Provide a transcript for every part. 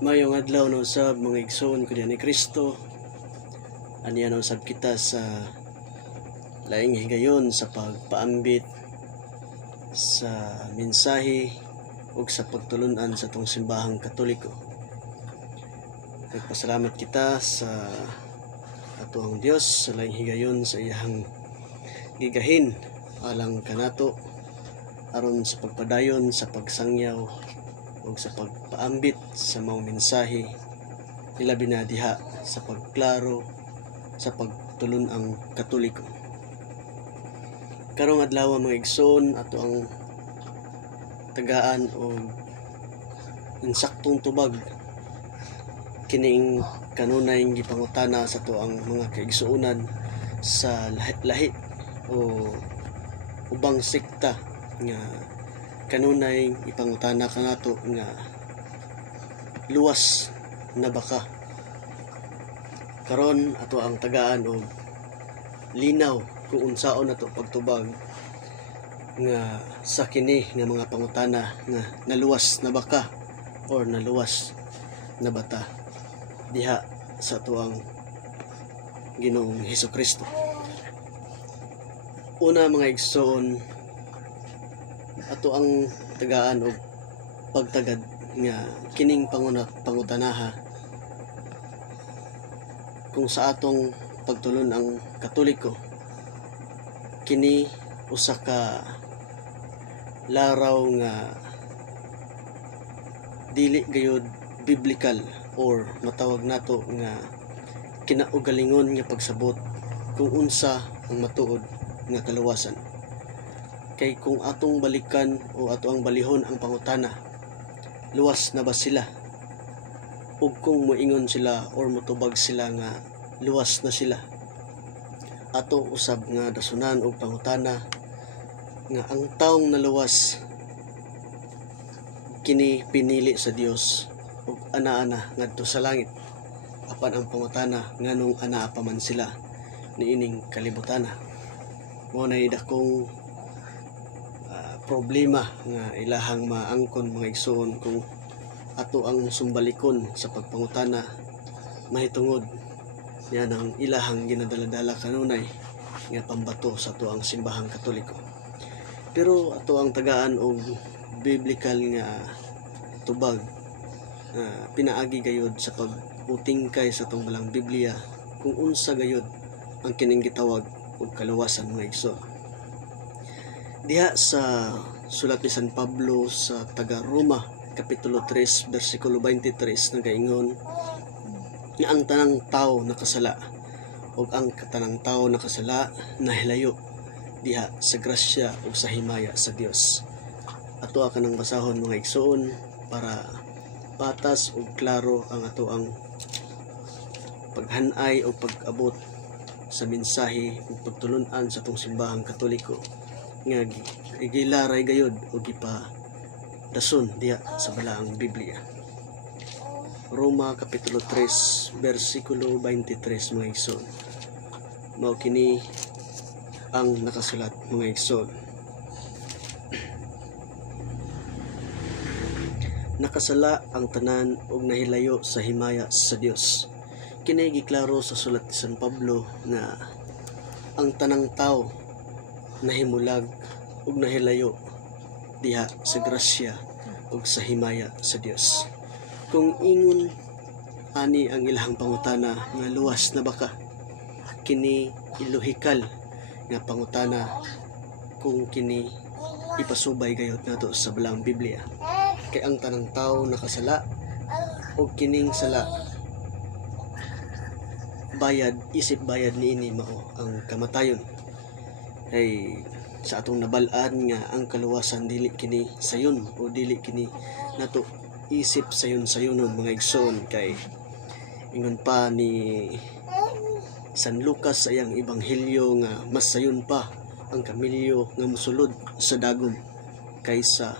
Mayong adlaw na usab mga igsoon ko ni Kristo. Aniya na usab kita sa laing higayon sa pagpaambit sa mensahe ug sa pagtulunan sa tong simbahang Katoliko. Nagpasalamat kita sa atuang Dios sa laing higayon sa iyang gigahin alang kanato aron sa pagpadayon sa pagsangyaw o sa pagpaambit sa mga mensahe ilabi na diha sa pagklaro sa pagtulunang Katoliko. Karong adlaw mga igsoon ato ang tagaan o insaktong tubag kining kanunay gipangutana sa to ang mga kaigsuonan sa lahi o ubang sekta nga kanunay ipangutana kanato nga luwas na baka. Karon ato ang tagaan og linaw kung unsaon nato pagtubag nga sa kini nga mga pangutana nga naluwas na baka or naluwas na bata diha sa tuang Ginoong Hesukristo. Una mga igsoon, ato ang tagaan og pagtagad nga kining pangutanaha kung sa atong pagtulon ang Katoliko kini usa ka laraw nga dili gayud biblical or matawag nato nga kinaugalingon nga pagsabot kung unsa ang matuod nga kaluwasan. Kay kung atong balikan o ato ang balihon ang pangutana, luwas na ba sila? Ug kung moingon sila or motubag sila nga luwas na sila, ato usab nga dasunan og pangutana nga ang taong naluwas kini pinili sa Dios ug ana-ana ngadto sa langit. Apan ang pangutana nganong anaa pa man sila niining kalibutana. Mao nay dakong problema nga ilahang maangkon mga igsoon kung ato ang sumbalikon sa pagpangutana mahitungod yan ang ilahang ginadaladala kanunay nga pambato sa ato ang simbahang Katoliko. Pero ato ang tagaan og biblical nga tubag pinaagi gayud sa pag-utingkay sa tong balang Biblia kung unsa gayud ang kining gitawag og kaluwasan mga igsoon. Diha sa sulat ni San Pablo sa taga Roma kapitulo 3 bersikulo 23 nagaingon nga ang tanang tawo nakasala ug ang tanang tawo nakasala nahilayo diha sa grasya ug sa himaya sa Dios. Ato ka nang basahon mga igsoon para patas ug klaro ang ato ang paghanay o pag-abot sa mensahe ug pagtulunan sa tong simbahang Katoliko nga igilaray gayud o gipa dason diya sa balaang Biblia. Roma kapitulo 3 bersikulo 23 mga igsoon. Mao kini ang nakasulat mga igsoon. Nakasala ang tanan og nahilayo sa himaya sa Dios. Kini giklaro sa sulat ni San Pablo nga ang tanang tawo nahimulag ug nahilayo diha sa grasya ug sa himaya sa Dios. Kung ingon ani ang ilahang pangutana nga luwas na baka, kini ilohikal nga pangutana kung kini ipasubay gayud nato sa balang Biblia. Kay ang tanang tawo nakasala ug kining sala bayad isip bayad niini mao ang kamatayon. Ay sa atong nabal-an nga ang kaluwasan dili kini sayon o dili kini nato isip sayon-sayonon mga igsoon. Kay ingon pa ni San Lucas sa iyang ebanghelyo nga mas sayon pa ang kamilyo nga mosulod sa dagom kaysa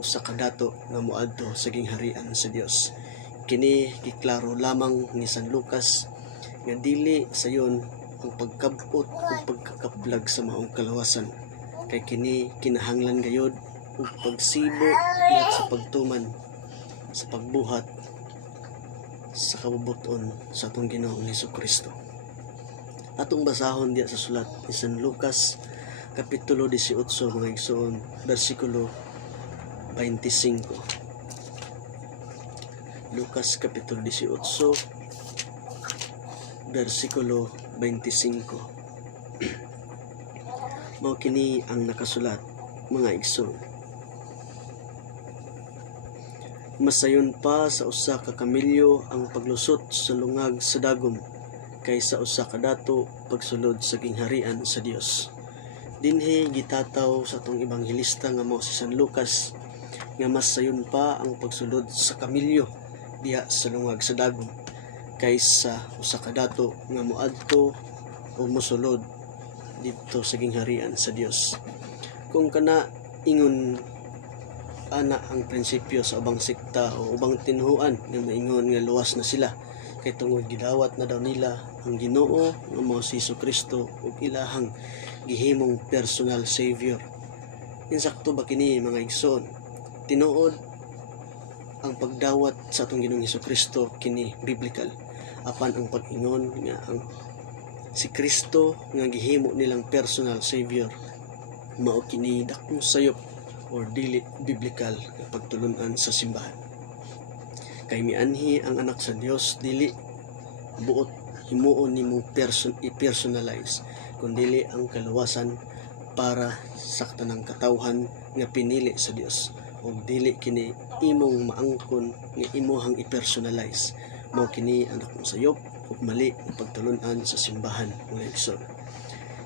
usa ka dato nga moadto sa gingharian sa Dios. Kini giklaro lamang ni San Lucas nga dili sayon ang pagkabot o pagkakaplag sa maong kalawasan, kay kini kinahanglan gayud ug pagsibo iyat sa pagtuman sa pagbuhat sa kabubuton sa atong Ginoong Hesukristo. Atong basahon diya sa sulat ni San Lucas kapitulo 18 mga igsoon, bersikulo 25. Lucas kapitulo 18 bersikulo 25. Mao kini ang nakasulat mga igsoon. Masayon pa sa usa ka kamilyo ang paglusot sa lungag sa dagom kaysa usa ka dato pagsulod sa gingharian sa Dios. Dinhi gitataw sa atong ebanghelista nga mao si San Lucas nga masayon pa ang pagsulod sa kamilyo diha sa lungag sa dagom kaysa usa ka dato nga moadto o mosulod dito sa gingharian sa Dios. Kung kana ingon ana ang prinsipyo sa ubang sekta o ubang tinhuan nga maingon nga luwas na sila kay tungod gidawat na daw nila ang Ginoo nga mao si Jesucristo ug ilahang gihimong personal savior. Insakto ba kini mga igsoon? Tinuod ang pagdawat sa atong Ginoong Jesucristo kini biblical, apan ang pag-ingon nga ang si Kristo nga gihimo nilang personal savior mao kini dakong sayop or dili biblical nga pagtulunan sa simbahan. Kay mianhi ang anak sa Dios dili buot himuon nimong i-personalize kundi ang kaluwasan para sa tanang katawhan nga pinili sa Dios ug dili kini imong maangkon nga imuhang i-personalize. Mao kini ang dakong sayop ug mali nga pagtulunan sa simbahan mga igsoon.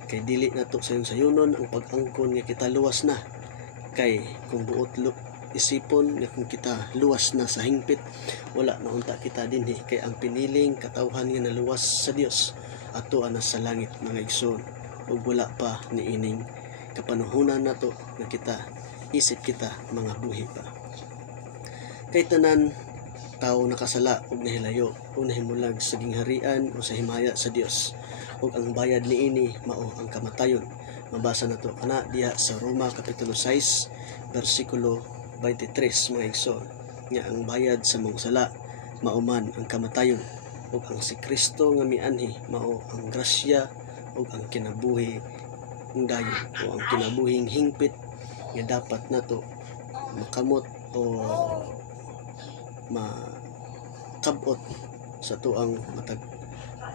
Kay dili nato sayon-sayonon ang pag-angkon nga kita luwas na. Kay kung buot isipon nga kung kita luwas na sa hingpit, wala na unta kita dinhi kay ang piniling katawhan nga naluwas sa Dios ato ana sa langit mga igsoon ug wala pa niining kapanuhunan nato nga kita isip kita mga buhi pa. Kay tanan tao nakasala ug nahilayo ug nahimulag sa gingharian o sa himaya sa Dios ug ang bayad niini mao ang kamatayon. Mabasa nato kana diha sa Roma kapitulo 6 bersikulo 23 mga igsoon nga ang bayad sa mga sala mao man ang kamatayon ug ang si Kristo nga mianhi mao ang grasya ug ang kinabuhi ng dayon o ang kinabuhing hingpit nga dapat nato makamot o makabot sa tuang matag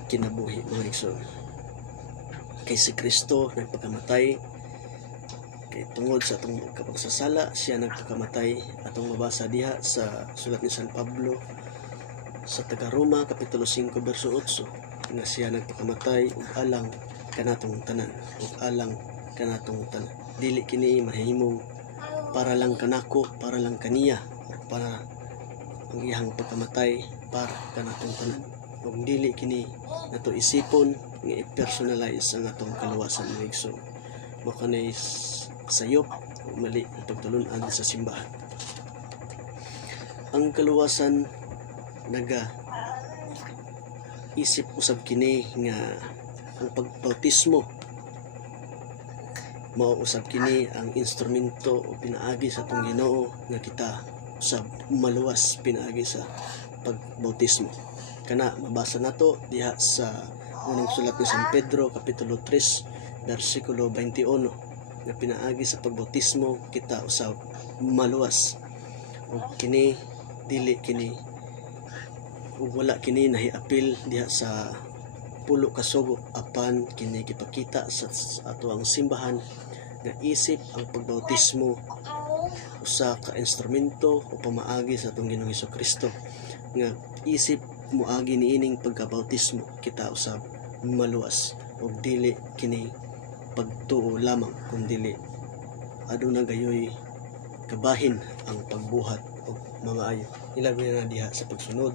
kinabuhi mga igsoon. Kay si Kristo nagpakamatay kay tungod sa atong kapagsasala siya nagpakamatay. Atong mabasa diha sa sulat ni San Pablo sa taga Roma kapitulo 5 verso 8 nga siya nagpakamatay ug alang kanatong tanan ug alang kanatong tanan. Dili kini mahimong para lang kanako, para lang kaniya o para ang iyang pagkamatay para kanatong tanan. Ug dili kini nato isipon nga i-personalize ang atong kaluwasan mga igsoon. Mao kanay sayop o mali ang pagtulunan sa simbahan. Ang kaluwasan naga isip usab kini nga ang pagbautismo mao usab kini ang instrumento o pinaagi sa atong Ginoo nga kita usab maluwas pinaagi sa pagbautismo. Kana mabasa nato diha sa unang sulat ni San Pedro kapitulo 3 bersikulo 21 na pinaagi sa pagbautismo kita usab maluwas ug kini dili kini ug wala kini nahiapil diha sa pulo ka sugo apan kini gipakita sa ato ang simbahan nga isip ang pagbautismo usa ka instrumento o pamaagi sa atong Ginoong Hesukristo nga isip moagi niining pagkabautismo kita usab maluwas ug dili kini pagtuo lamang kundi aduna gayoy kabahin ang pagbuhat og mga ayo. Ilabi na diha sa pagsunod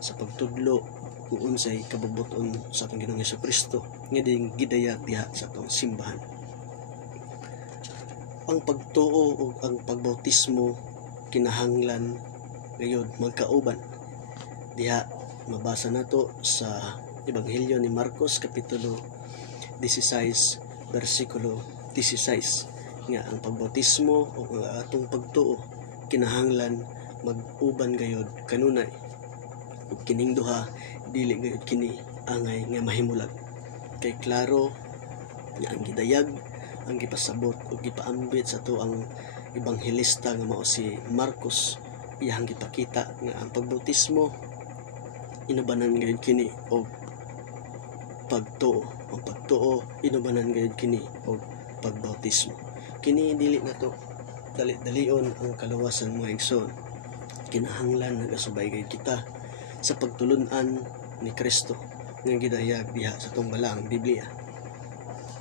sa pagtudlo kung unsay kabubuton sa atong Ginoong Hesukristo nga ding gidaya diha sa atong simbahan. Ang pagtuo ug ang pagbautismo kinahanglan gayud magkauban. Diha mabasa nato sa Ebanghelyo ni Marcos kapitulo 16 bersikulo 16 nga ang pagbautismo o atong pagtuo kinahanglan mag-uban gayud kanunay ug kining duha dili gayud kini angay nga mahimulag. Kay klaro nga ang gidayag, ang gipasabot ug gipaambit sa to ang ebanghelista nga mao si Marcos, iyang gipakita nga ang pagbautismo inubanan gayud kini og pagtuo. Ang pagtuo inubanan gayud kini og pagbautismo. Kini dili na to dali-dalion ang kaluwasan mga igsoon. Kinahanglan nagasubay gayud kita sa pagtulun-an ni Kristo nga gidayag diha sa tong balaang Biblia.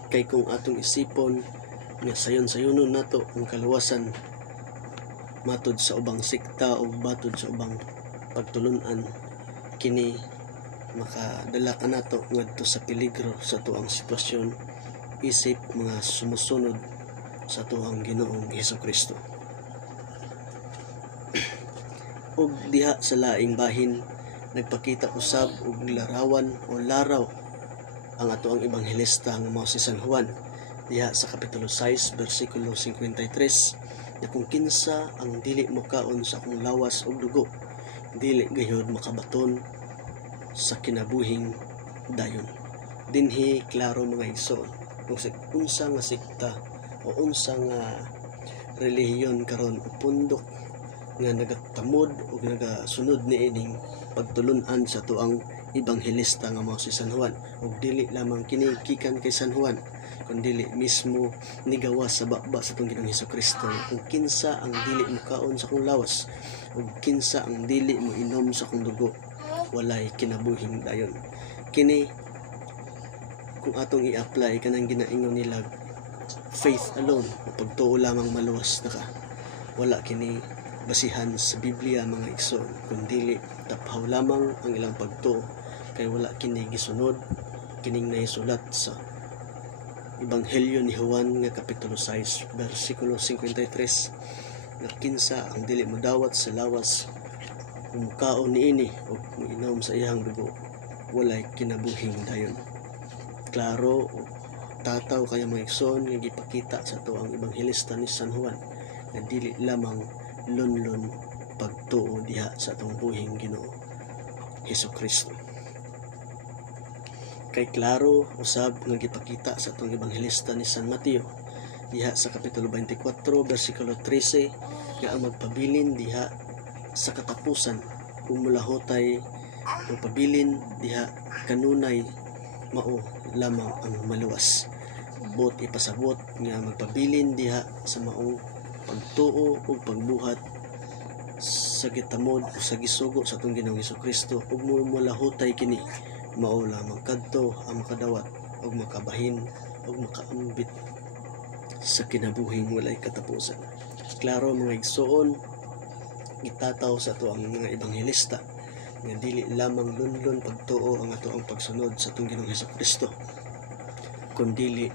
Kay kung atong isipon nga sayon-sayonon nato ang kaluwasan matud sa ubang sikta o batud sa ubang pagtulun-an, kini makadala ka nato ngadto sa peligro sa tuang sitwasyon isip mga sumusunod sa tuang Ginoong Hesukristo. Ug diha sa laing bahin nagpakita usab og larawan o laraw ang atoang ebanghelista nga mao si San Juan diha sa kapitulo 6 bersikulo 53 na kung kinsa ang dili mokaon sa akong lawas ug dugo dili gayud makabaton sa kinabuhing dayon. Dinhi klaro mga igsoon kung unsa nga sikta o unsa nga relihiyon karon o pundok nga nagatamod o nagasunod ni ining pagtulun-an sa tuang ebanghelista nga mao si San Juan, ug dili lamang kini gikan kay San Juan kundi mismo nigawas sa baba sa tong Ginoong Hesukristo kung kinsa ang dili mokaon sa akong lawas ug kinsa ang dili mo inom sa akong dugo walay kinabuhing dayon. Kini kung atong i-apply kanang ginaingon nila faith alone, pagtuo lamang maluwas na ka, wala kini basihan sa Biblia mga igsoon, kundi taphaw lamang ang ilang pagtuo kay wala kini gisunod kining naisulat sa Ebanghelyo ni Juan nga kapitulo 6 bersikulo 53 nga kinsa ang dili modawat sa lawas umukaon niini o muinom sa iyang dugo walay kinabuhing dayon. Klaro o tataw kaya mga igsoon nga gipakita sa tuang ebanghelista ni San Juan nga dili lamang lunlon pagtuo diha sa atong buhing Ginoo Hesukristo. Kay klaro usab nga gipakita sa atong ebanghelista ni San Mateo diha sa kapitulo 24 bersikulo 13 nga ang magpabilin diha sa katapusan umulahotay magpabilin diha kanunay mao lamang ang maluwas. Bot ipasabot nga magpabilin diha sa maong pagtuo ug pagbuhat sa gitamod o sa gisugo sa atong Ginoong Hesukristo ug mulahotay kini mao lamang kadto ang makadawat ug makabahin ug makaambit sa kinabuhing walay katapusan. Klaro mga igsoon gitataw sa ato ang mga ebanghelista nga dili lamang lunlon pagtuo ang ato ang pagsunod sa atong Ginoong Hesukristo kundi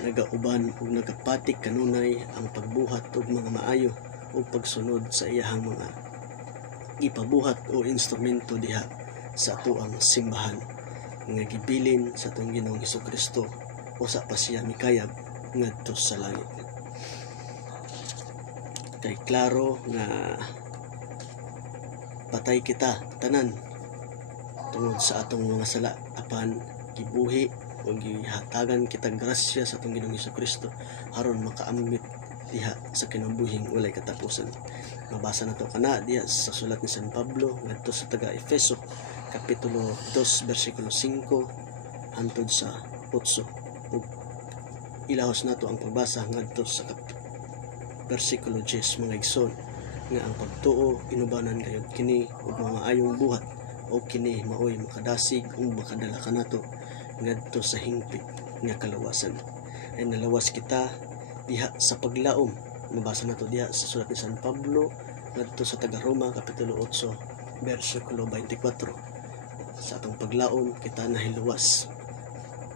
nagauban ug nagapatik kanunay ang pagbuhat ug mga maayo ug pagsunod sa iyahang mga ipabuhat o instrumento diha sa ato ang simbahan nga gibilin sa atong Ginoong Hesukristo o sa pa siya mikayag ngadto sa langit. Kay klaro nga patay kita tanan tungod sa atong mga sala apan gibuhi o gihatagan kitang grasya sa atong Ginoong Hesukristo aron makaambit diha sa kinabuhing walay katapusan. Mabasa nato kana diha sa sulat ni San Pablo ngadto sa taga Efeso kapitulo 2 bersikulo 5 hangtod sa 8 ug ilahos nato ang pagbasa ngadto sa bersikulo 10 mga igsoon nga ang pagtuo inubanan gayud kini ug mga ayong buhat o kini maoy makadasig ug makadala kanato ngadto sa hingpit nga kalawasan. Ay nalawas kita diha sa paglaom. Nabasa nato diha sa sulat ni San Pablo ngadto sa taga Roma kapitulo 8 bersikulo 24. Sa atong paglaom kita nahiluwas.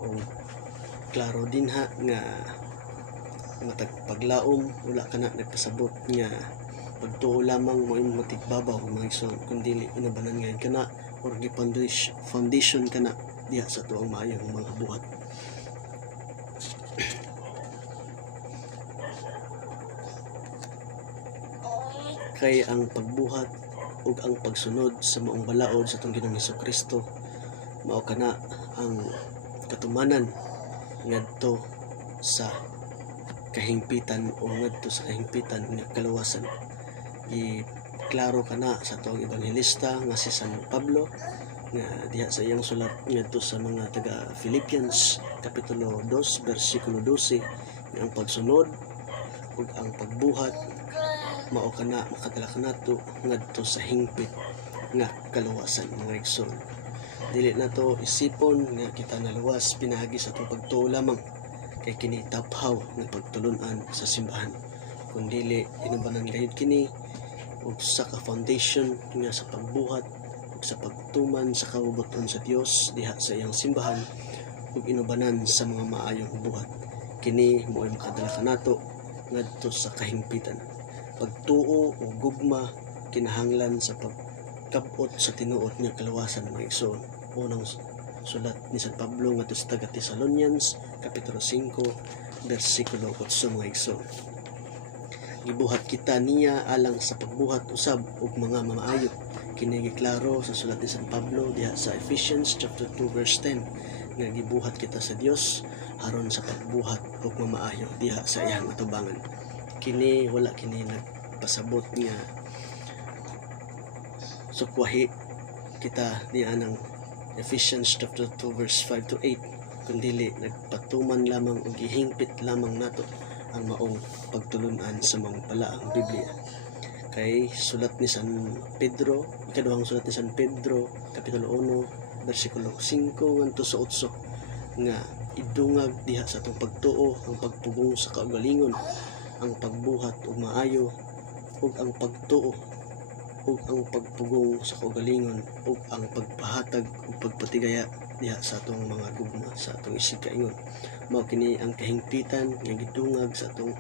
O klaro din ha nga matag paglaom wala ka na nagpasabot nga pagtuo lamang mo imong matigbabaw mga igsoon kundi inabanan ngayon kana or di foundation kana diha sa tuang maayong mga buhat. Kay ang pagbuhat ug ang pagsunod sa maong balaod sa atong Ginoong Hesukristo mao kana ang katumanan ngadto sa kahingpitan o ngadto sa kahingpitan nga kaluwasan. Klaro kana sa atong ebanghelista nga si San Pablo nga diha sa iyang sulat ngadto sa mga taga Philippians kapitulo 2 bersikulo 12 nga ang pagsunod ug ang pagbuhat mao kana makadala kanato ngadto sa hingpit nga kaluwasan mga igsoon. Dili nato isipon nga kita naluwas pinagi sa atong pagtuo lamang kay kini taphaw nga pagtulon-an sa simbahan, kundili inubanan gayud kini ug sa ka foundation nga sa pagbuhat ug sa pagtuman sa kabubuton sa Dios diha sa iyang simbahan ug inubanan sa mga maayong buhat. Kini mo'y makadala kanato ngadto sa kahingpitan, pagtuo o gugma kinahanglan sa pagkabot sa tinuod nga kaluwasan mga igsoon. Unang sulat ni San Pablo ngadto sa taga Thessalonians kapitulo 5 bersikulo 8 mga igsoon. Gibuhat kita niya alang sa pagbuhat usab ug mga mamaayo. Kini giklaro sa sulat ni San Pablo diha sa Ephesians chapter 2 verse 10 nga gibuhat kita sa Dios aron sa pagbuhat ug mamaayo diha sa iyang atubangan. Kini wala kini nagpasabot nga sukwahi kita diha ng Ephesians chapter 2 verse 5 to 8 kundili nagpatuman lamang ug gihingpit lamang nato ang maong pagtulunan sa mga palaang Biblia. Kay sulat ni San Pedro, ikaduhang sulat ni San Pedro kapitulo 1 bersikulo 5 ngadto sa 8 nga idungag diha sa atong pagtuo ang pagpugong sa kaugalingon, ang pagbuhat ug maayo ug ang pagtuo ug ang pagpugong sa kaugalingon ug ang pagpahatag ug pagpatigaya diha sa atong mga gugma sa atong isig kaingon. Mao kini ang kahingpitan nga gidungag sa atong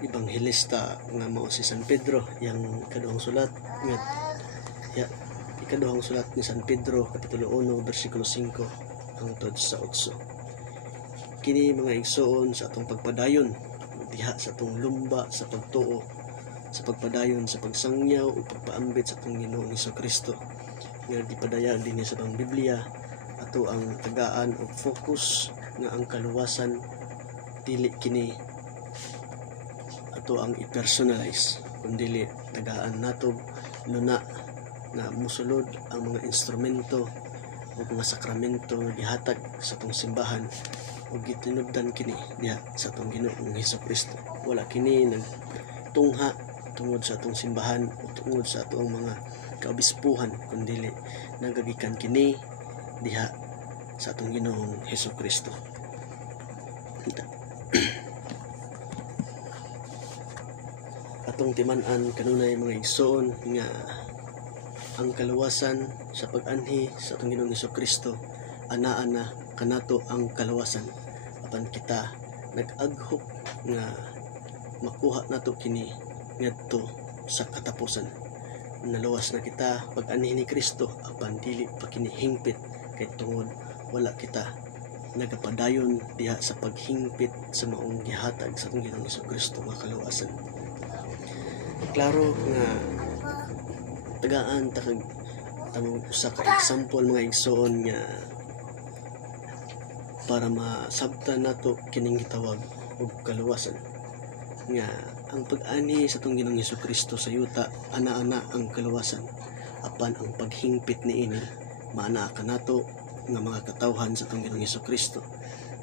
ebanghelista nga mao si San Pedro, yang ikaduhang sulat nga ikaduhang sulat ni San Pedro kapitulo 1 bersikulo 5 hangtod sa 8. Kini mga igsoon sa atong pagpadayon diha sa atong lumba sa pagtuo, sa pagpadayon sa pagsangyaw o pagpaambit sa atong Ginoong Hesukristo nga gipadayag dinhi sa bang Biblia. Ato ang tagaan o focus nga ang kaluwasan dili kini ato ang i-personalize, kundili tagaan nato luna na musulod ang mga instrumento o mga sakramento nga gihatag sa atong simbahan ug gitinubdan kini diha sa atong Ginoong Hesukristo. Wala kini nagtungha tungod sa atong simbahan o tungod sa atong mga kaobispuhan, kundili nagagikan kini diha sa atong Ginoong Hesukristo. Atong timan-an kanunay mga igsoon nga ang kaluwasan sa pag-anhi sa atong Ginoong Hesukristo anaa na kanato ang kaluwasan apan kita nag-aghok nga makuha nato kini ngadto sa katapusan. Naluwas na kita pag-anhi ni Kristo apan dili pa kini hingpit kay tungod wala kita nagapadayon diha sa paghingpit sa maong gihatag sa atong Ginoong Hesukristo nga kaluwasan. Klaro nga tagaan takag tamang usa ka example mga igsoon nga para masabtan nato kining gitawag og kaluwasan nga ang pag-ani sa atong Ginoong Hesukristo sa yuta ana-ana ang kaluwasan apan ang paghingpit niini maanaa kanato nga mga katawhan sa atong Ginoong Hesukristo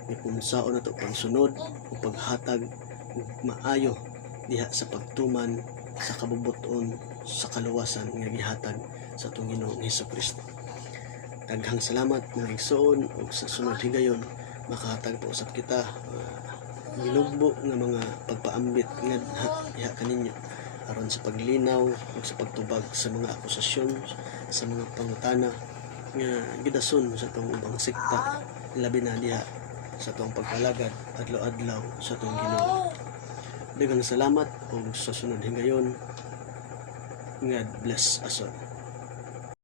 nga kung saon nato pagsunod o paghatag ug maayo diha sa pagtuman sa kabubuton sa kaluwasan nga gihatag sa atong Ginoong Hesukristo. Daghang salamat mga igsoon ug sa sunod higayon makahatag pa usab kita ginugbo nga mga pagpaambit nga diha kaninyo aron sa paglinaw ug sa pagtubag sa mga akusasyon sa mga pangutana nga gidason sa atong ubang sekta, labi na diha sa atong pagpalagad adlaw-adlaw sa atong Ginoo. Daghang salamat ug sa sunod higayon. God bless us all.